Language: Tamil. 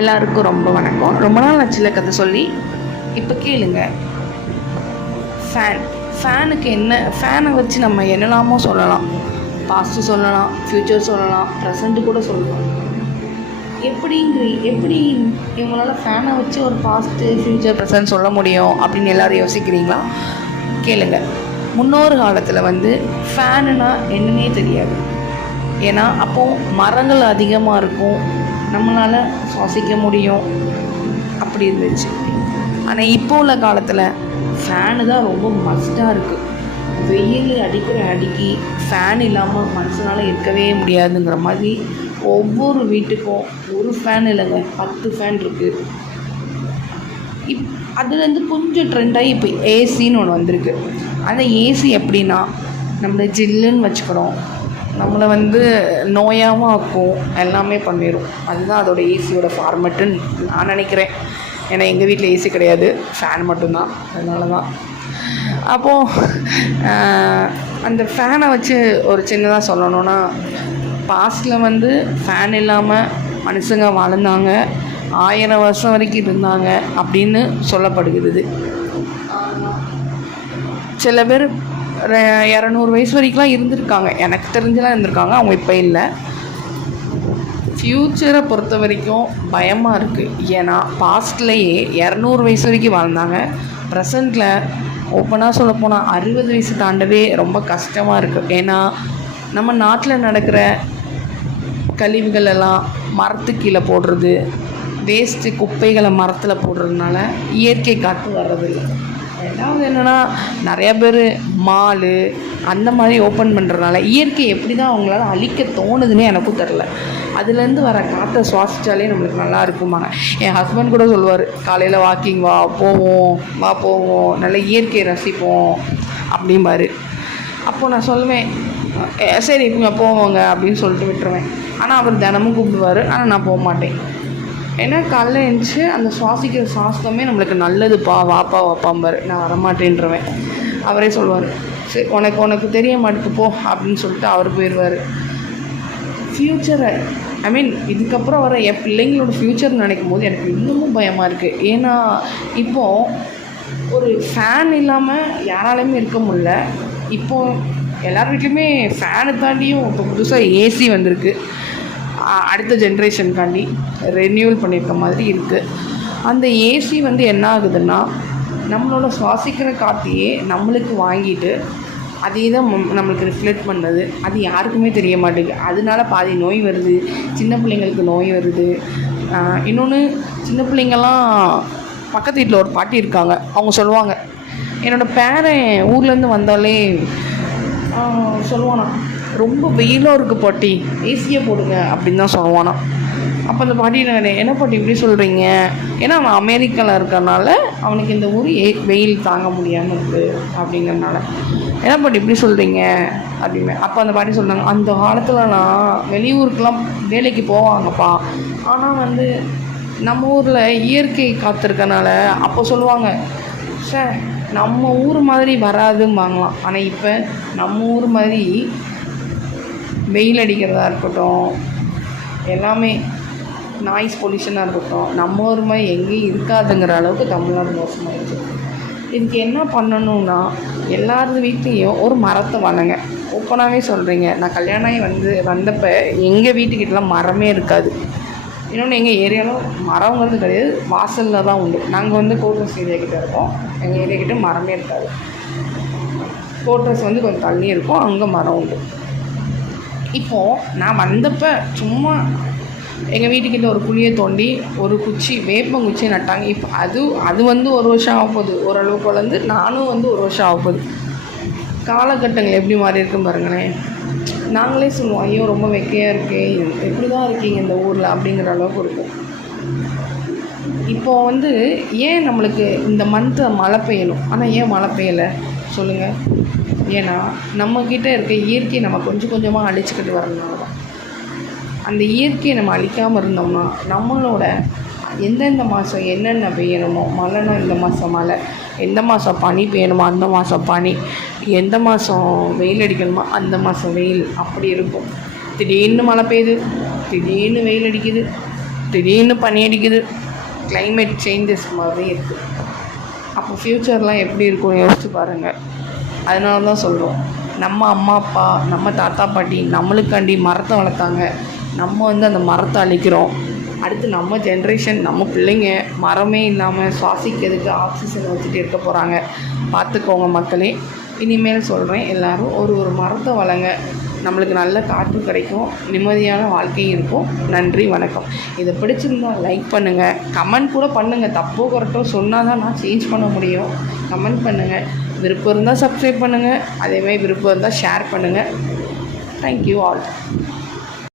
எல்லாருக்கும் ரொம்ப வணக்கம். ரொம்ப நாள் ஆச்சுல கதை சொல்லி. இப்போ கேளுங்க. ஃபேனுக்கு என்ன, ஃபேனை வச்சு நம்ம என்னெல்லாமோ சொல்லலாம். பாஸ்ட்டு சொல்லலாம், ஃப்யூச்சர் சொல்லலாம், ப்ரெசண்ட்டு கூட சொல்லலாம். எப்படி இவங்களால் ஃபேனை வச்சு ஒரு பாஸ்ட்டு, ஃப்யூச்சர், ப்ரெசன்ட் சொல்ல முடியும் அப்படின்னு எல்லோரும் யோசிக்கிறீங்களா? கேளுங்க. முன்னொரு காலத்தில் ஃபேனுனா என்னன்னே தெரியாது. ஏன்னா அப்போது மரங்கள் அதிகமாக இருக்கும், நம்மளால் சுவாசிக்க முடியும், அப்படி இருந்துச்சு. ஆனால் இப்போ உள்ள காலத்தில் ஃபேனு தான் ரொம்ப மஸ்ட்டாக இருக்குது. வெயில் அடிக்கிற அடிக்கி ஃபேன் இல்லாமல் மனுஷனால் இருக்கவே முடியாதுங்கிற மாதிரி ஒவ்வொரு வீட்டுக்கும் ஒரு ஃபேன் இல்லைங்க, 10 ஃபேன் இருக்குது. அதுலேருந்து கொஞ்சம் ட்ரெண்டாகி இப்போ ஏசின்னு ஒன்று வந்திருக்கு. அந்த ஏசி எப்படின்னா நம்மளை ஜில்லுன்னு வச்சுக்கிறோம், நம்மளை நோயாகவும் ஆக்கும், எல்லாமே பண்ணிடும். அதுதான் அதோட ஏசியோட ஃபார்மெட்டுன்னு நான் நினைக்கிறேன். ஏன்னா எங்கள் வீட்டில் ஏசி கிடையாது, ஃபேன் மட்டும்தான். அதனால தான் அப்போது அந்த ஃபேனை வச்சு ஒரு சின்னதாக சொல்லணுன்னா, பாஸ்டில் ஃபேன் இல்லாமல் மனுஷங்க வாழ்ந்தாங்க, 1000 வருஷம் வரைக்கும் இருந்தாங்க அப்படின்னு சொல்லப்படுகிறது. சில பேர் 200 வயசு வரைக்கும்லாம் இருந்திருக்காங்க, எனக்கு தெரிஞ்செலாம் இருந்திருக்காங்க. அவங்க இப்போ இல்லை. ஃப்யூச்சரை பொறுத்த வரைக்கும் பயமாக இருக்குது. ஏன்னா பாஸ்ட்லேயே 200 வயசு வரைக்கும் வாழ்ந்தாங்க. ப்ரெசண்ட்டில் ஓப்பனாக சொல்லப்போனால் 60 வயசு தாண்டவே ரொம்ப கஷ்டமாக இருக்குது. ஏன்னா நம்ம நாட்டில் நடக்கிற கழிவுகள் எல்லாம் மரத்துக்கு கீழே போடுறது, வேஸ்ட்டு குப்பைகளை மரத்தில் போடுறதுனால இயற்கை காற்று வர்றதில்லை. ரெண்டாவது என்னென்னா, நிறையா பேர் மாலு அந்த மாதிரி ஓப்பன் பண்ணுறதுனால இயற்கை எப்படி தான் அவங்களால அழிக்க தோணுதுன்னே எனக்கும் தெரில. அதுலேருந்து வர காற்றை சுவாசித்தாலே நம்மளுக்கு நல்லா இருக்குமாங்க. என் ஹஸ்பண்ட் கூட சொல்லுவார், காலையில் வாக்கிங் போவோம் நல்ல இயற்கையை ரசிப்போம் அப்படிம்பாரு. அப்போது நான் சொல்லுவேன், சரி இப்போ போவோங்க அப்படின்னு சொல்லிட்டு விட்டுருவேன். ஆனால் அவர் தினமும் கூப்பிடுவார், ஆனால் நான் போக மாட்டேன். ஏன்னா காலைல எழுந்துச்சு அந்த சுவாசிக்கிற சுவாசமே நம்மளுக்கு நல்லதுப்பா, வாப்பாம்பார். நான் வரமாட்டேன்றவேன். அவரே சொல்லுவார், சரி உனக்கு தெரிய மாட்டேக்கு போ அப்படின்னு சொல்லிட்டு அவர் போயிடுவார். ஃப்யூச்சரை இதுக்கப்புறம் வர என் பிள்ளைங்களோட ஃப்யூச்சர் நினைக்கும் போது எனக்கு இன்னமும் பயமாக இருக்குது. ஏன்னா இப்போது ஒரு ஃபேன் இல்லாமல் யாராலையுமே இருக்க முடியல. இப்போது எல்லார் வீட்லேயுமே ஃபேனை தாண்டியும் இப்போ புதுசாக ஏசி வந்திருக்கு. அடுத்த ஜென்ரேஷனுக்காண்டி ரெனியூவல் பண்ணியிருக்க மாதிரி இருக்குது. அந்த ஏசி என்ன ஆகுதுன்னா, நம்மளோட சுவாசிக்கிற காற்றையே நம்மளுக்கு வாங்கிட்டு அதே தான் நம்மளுக்கு ரிஃப்ளெக்ட் பண்ணுறது. அது யாருக்குமே தெரிய மாட்டேங்குது. அதனால பாதி நோய் வருது, சின்ன பிள்ளைங்களுக்கு நோய் வருது. இன்னொன்று, சின்ன பிள்ளைங்கள்லாம் பக்கத்து வீட்டில் ஒரு பாட்டி இருக்காங்க, அவங்க சொல்லுவாங்க, என்னோடய பேரன் ஊர்லேருந்து வந்தாலே சொல்லுவானா, ரொம்ப வெயிலாக இருக்குது பாட்டி, ஏசியை போடுங்க அப்படின்னு தான் சொல்லுவானா. அப்போ அந்த பாட்டி என்ன பாட்டி இப்படி சொல்கிறீங்க? ஏன்னா அவன் அமெரிக்காவில் இருக்கிறனால அவனுக்கு இந்த ஊர் வெயில் தாங்க முடியாமல் இருக்குது அப்படிங்கிறனால. என்ன பாட்டி இப்படி சொல்கிறீங்க அப்படின்னு. அப்போ அந்த பாட்டி சொல்கிறாங்க, அந்த காலத்துலலாம் வெளியூருக்கெலாம் வேலைக்கு போவாங்கப்பா, ஆனால் நம்ம ஊரில் இயற்கை காத்திருக்கனால அப்போ சொல்லுவாங்க, சார் நம்ம ஊர் மாதிரி வராதும்பாங்களாம். ஆனால் இப்போ நம்ம ஊர் மாதிரி வெயில் அடிக்கிறதா இருக்கட்டும், எல்லாமே நாய்ஸ் பொல்யூஷனாக இருக்கட்டும், நம்ம ஊர் மாதிரி எங்கேயும் இருக்காதுங்கிற அளவுக்கு தமிழ்நாடு மோசமாக இருக்குது. இதுக்கு என்ன பண்ணணும்னா, எல்லாரது வீட்லேயும் ஒரு மரத்தை வளங்க. ஓப்பனாகவே சொல்கிறீங்க, நான் கல்யாணம் ஆகி வந்தப்போ எங்கள் வீட்டுக்கிட்டலாம் மரமே இருக்காது. இன்னொன்று, எங்கள் ஏரியாவில் மரங்கிறது கிடையாது, வாசலில் தான் உண்டு. நாங்கள் கோட்ரஸ் ஏரியா கிட்டே இருக்கோம், எங்கள் ஏரியா கிட்டே மரமே இருக்காது. கோட்ரஸ் கொஞ்சம் தள்ளி இருக்கும், அங்கே மரம் உண்டு. இப்போது நான் வந்தப்போ சும்மா எங்கள் வீட்டுக்கிட்ட ஒரு குழியை தோண்டி ஒரு வேப்பங்குச்சியை நட்டாங்க. இப்போ அது 1 வருஷம் ஆக போகுது. ஓரளவுக்கு வளர்ந்து நானும் 1 வருஷம் ஆக போகுது. காலகட்டங்கள் எப்படி மாறி இருக்குன்னு பாருங்களேன். நாங்களே சொல்லுவோம், ஐயோ ரொம்ப வெக்கையாக இருக்கே, எப்படி தான் இருக்கீங்க இந்த ஊரில் அப்படிங்கிற அளவுக்கு இருக்கும். இப்போது ஏன் நம்மளுக்கு இந்த மந்த்து மழை பெய்யணும், ஆனால் ஏன் மழை பெய்யலை சொல்லுங்கள்? ஏன்னா நம்மக்கிட்ட இருக்க இயற்கையை நம்ம கொஞ்சம் கொஞ்சமாக அழிச்சிக்கிட்டு வரதுனால தான். அந்த இயற்கையை நம்ம அழிக்காமல் இருந்தோம்னா, நம்மளோட எந்தெந்த மாதம் என்னென்ன பெய்யணுமோ, மழைனா இந்த மாதம் மழை, எந்த மாதம் பனி பெய்யணுமோ அந்த மாதம் பனி, எந்த மாதம் வெயில் அடிக்கணுமோ அந்த மாதம் வெயில், அப்படி இருக்கும். திடீர்னு மழை பெய்யுது, திடீர்னு வெயில் அடிக்குது, திடீர்னு பனி அடிக்குது, climate சேஞ்சஸ் மாதிரி இருக்குது. அப்போ ஃப்யூச்சர்லாம் எப்படி இருக்கும் யோசிச்சு பாருங்கள். அதனால தான் சொல்கிறோம், நம்ம அம்மா அப்பா நம்ம தாத்தா பாட்டி நம்மளுக்காண்டி மரத்தை வளர்த்தாங்க, நம்ம அந்த மரத்தை அழிக்கிறோம். அடுத்து நம்ம ஜென்ரேஷன் நம்ம பிள்ளைங்க மரமே இல்லாமல் சுவாசிக்கிறதுக்கு ஆக்சிஜன் வச்சுட்டு இருக்க போகிறாங்க. பார்த்துக்கோங்க மக்களே. இனிமேல் சொல்கிறேன், எல்லோரும் ஒரு மரத்தை வளங்க. நம்மளுக்கு நல்ல காற்று கிடைக்கும், நிம்மதியான வாழ்க்கையும் இருக்கும். நன்றி, வணக்கம். இதை பிடிச்சிருந்தால் லைக் பண்ணுங்கள், கமெண்ட் கூட பண்ணுங்கள். தப்போ கரெக்டோ சொன்னால் தான் நான் சேஞ்ச் பண்ண முடியும். கமெண்ட் பண்ணுங்கள். விருப்பம் இருந்தால் சப்ஸ்கிரைப் பண்ணுங்கள், அதேமாதிரி விருப்பம் இருந்தால் ஷேர் பண்ணுங்கள். Thank you all.